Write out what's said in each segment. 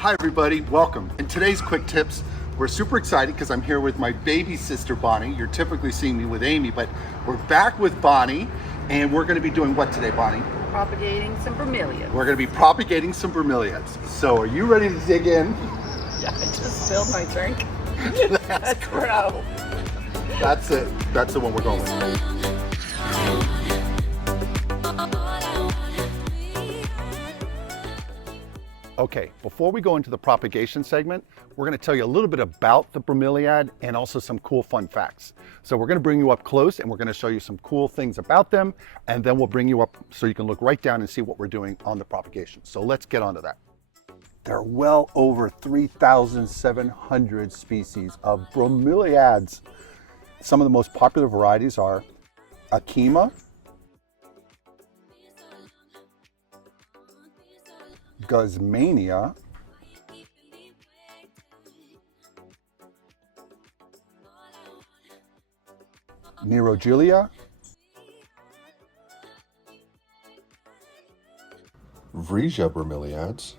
Hi everybody, welcome. In today's quick tips, we're super excited because I'm here with my baby sister Bonnie. You're typically seeing me with Amy, but we're back with Bonnie and we're going to be doing what today, Bonnie? Propagating some bromeliads. We're going to be propagating some bromeliads. So are you ready to dig in? Yeah, I just spilled my drink. Let's go. That's it. That's the one we're going with. Okay, before we go into the propagation segment, we're going to tell you a little bit about the bromeliad and also some cool fun facts. So we're going to bring you up close and we're going to show you some cool things about them, and then we'll bring you up so you can look right down and see what we're doing on the propagation. So let's get on to that. There are well over 3,700 species of bromeliads. Some of the most popular varieties are Akima, Guzmania, Neurogelia, Vresia bromeliads,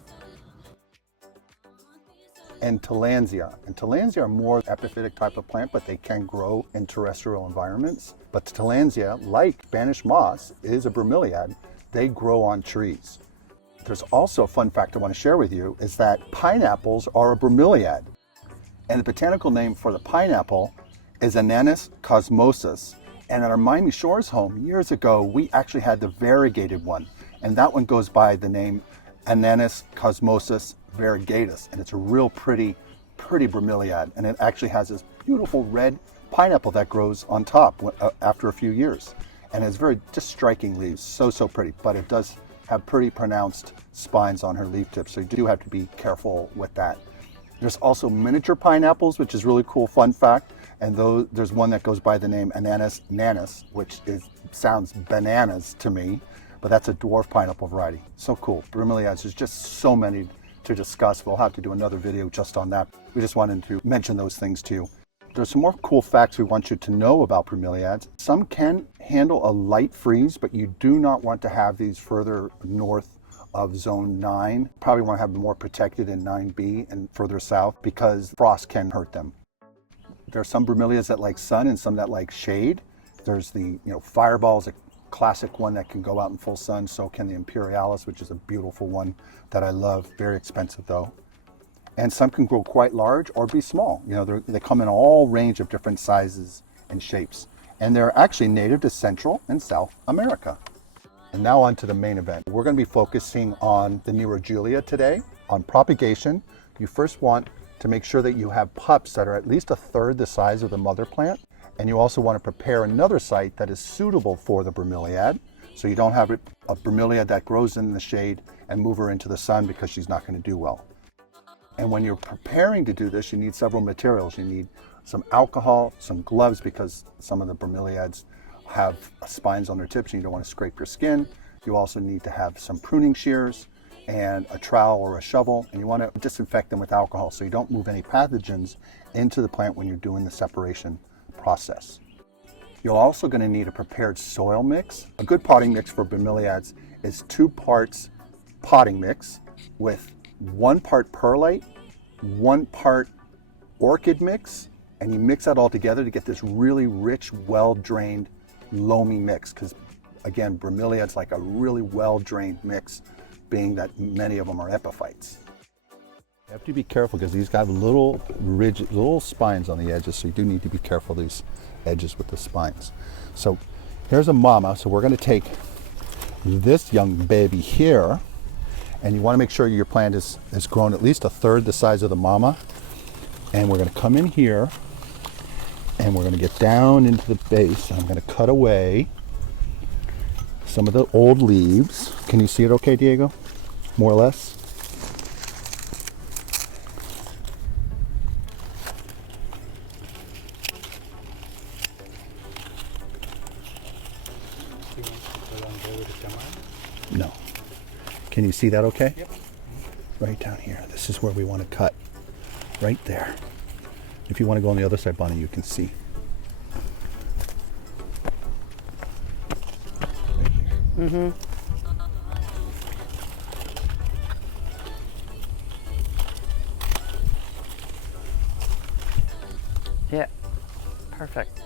and Tillandsia. And Tillandsia are more epiphytic type of plant, but they can grow in terrestrial environments. But Tillandsia, like Spanish moss, is a bromeliad. They grow on trees. There's also a fun fact I want to share with you is that pineapples are a bromeliad. And the botanical name for the pineapple is Ananas cosmosus. And at our Miami Shores home years ago, we actually had the variegated one. And that one goes by the name Ananas cosmosus variegatus. And it's a real pretty bromeliad. And it actually has this beautiful red pineapple that grows on top after a few years. And it's very just striking leaves, so pretty, but it does have pretty pronounced spines on her leaf tips, so you do have to be careful with that. There's also miniature pineapples, which is really cool fun fact, and there's one that goes by the name Ananas nanus, which sounds bananas to me, but that's a dwarf pineapple variety. So cool. Bromeliads, there's just so many to discuss. We'll have to do another video just on that. We just wanted to mention those things to you. There's some more cool facts we want you to know about bromeliads. Some can handle a light freeze, but you do not want to have these further north of zone 9. Probably want to have them more protected in 9B and further south because frost can hurt them. There are some bromeliads that like sun and some that like shade. There's the Fireball is a classic one that can go out in full sun. So can the Imperialis, which is a beautiful one that I love. Very expensive though. And some can grow quite large or be small. They come in all range of different sizes and shapes. And they're actually native to Central and South America. And now on to the main event. We're going to be focusing on the Neurogelia today. On propagation, you first want to make sure that you have pups that are at least a third the size of the mother plant. And you also want to prepare another site that is suitable for the bromeliad. So you don't have a bromeliad that grows in the shade and move her into the sun because she's not going to do well. And when you're preparing to do this, you need several materials. You need some alcohol, some gloves, because some of the bromeliads have spines on their tips and you don't want to scrape your skin. You also need to have some pruning shears and a trowel or a shovel, and you want to disinfect them with alcohol so you don't move any pathogens into the plant when you're doing the separation process. You're also going to need a prepared soil mix. A good potting mix for bromeliads is 2 parts potting mix with 1 part perlite, 1 part orchid mix, and you mix that all together to get this really rich, well-drained, loamy mix. Because again, bromeliads like a really well-drained mix, being that many of them are epiphytes. You have to be careful because these have little rigid, little spines on the edges, so you do need to be careful of these edges with the spines. So here's a mama, so we're going to take this young baby here. And you want to make sure your plant is grown at least a third the size of the mama. And we're going to come in here and we're going to get down into the base. I'm going to cut away some of the old leaves. Can you see it okay, Diego? More or less? No. Can you see that okay? Yep. Right down here. This is where we want to cut. Right there. If you want to go on the other side, Bonnie, you can see. Right here. Yeah. Perfect.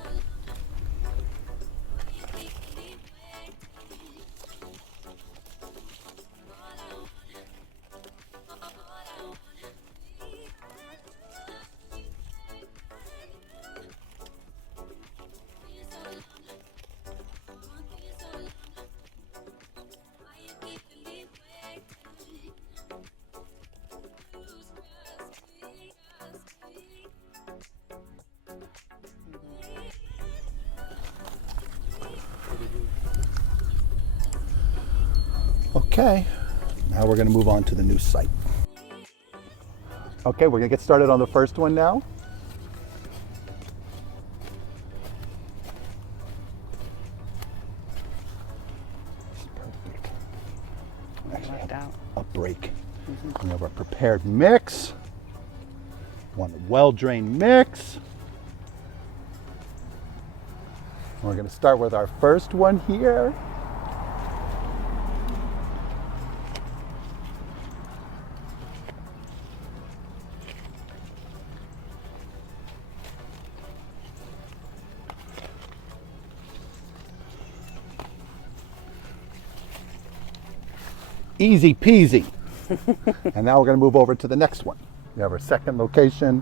Okay, now we're going to move on to the new site. Okay, we're going to get started on the first one now. Perfect. Actually, Left out. a break. We have our prepared mix. One well-drained mix. We're going to start with our first one here. Easy peasy. And now we're going to move over to the next one. We have our second location.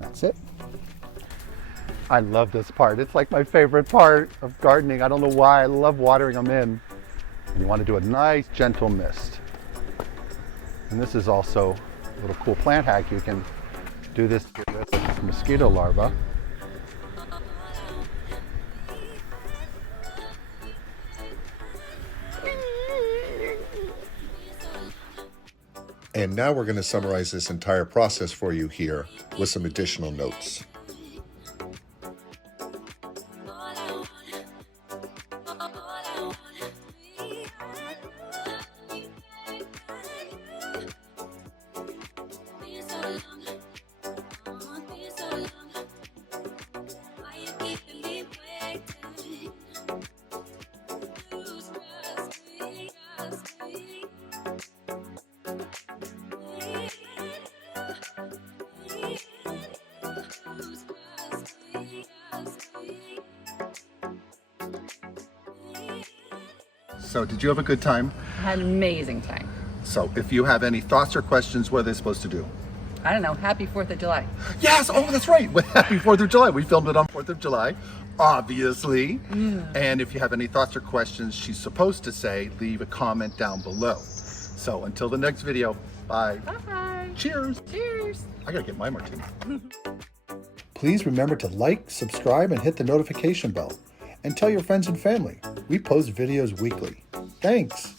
That's it. I love this part. It's like my favorite part of gardening. I don't know why. I love watering them in. And you want to do a nice gentle mist. And this is also a little cool plant hack. You can do this to get rid of this mosquito larva. And now we're going to summarize this entire process for you here with some additional notes. So did you have a good time? I had an amazing time. So if you have any thoughts or questions, what are they supposed to do? I don't know. Happy 4th of July. Yes, oh, that's right. Happy 4th of July. We filmed it on 4th of July, obviously. And if you have any thoughts or questions, she's supposed to say, leave a comment down below. So until the next video, bye. Bye. Cheers. Cheers. I gotta get my martini. Please remember to like, subscribe, and hit the notification bell. And tell your friends and family. We post videos weekly. Thanks.